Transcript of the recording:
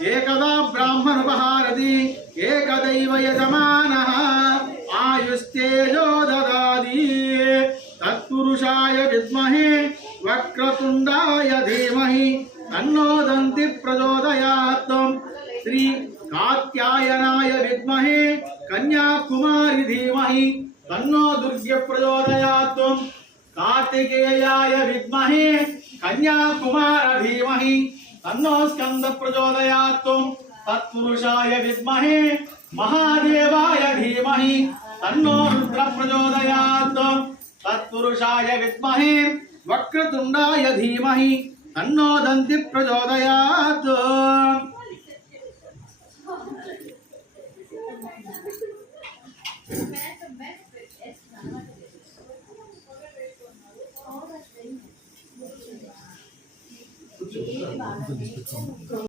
एकदा ब्राह्मणोपहारति एकदैव यजमानः आयुस्तेजो ददाति तत्पुरुषाय विद्महे वक्रतुण्डाय धीमहि तन्नो दन्ति प्रचोदयात्। श्री कात्यायनाय विद्महे कन्याकुमारी धीमहि तन्नो दुर्गे प्रचोदयात्। कार्तिकेयाय विद्महे कन्याकुमार धीमहि तन्नो स्कंद प्रचोदयात्। तत्पुरुषाय विद्महे महादेवाय धीमहि तन्नो रुद्र प्रचोदयात्। तत्पुरुषाय विद्महे वक्रतुण्डाय धीमहि तन्नो दन्ति प्रचोदयात्।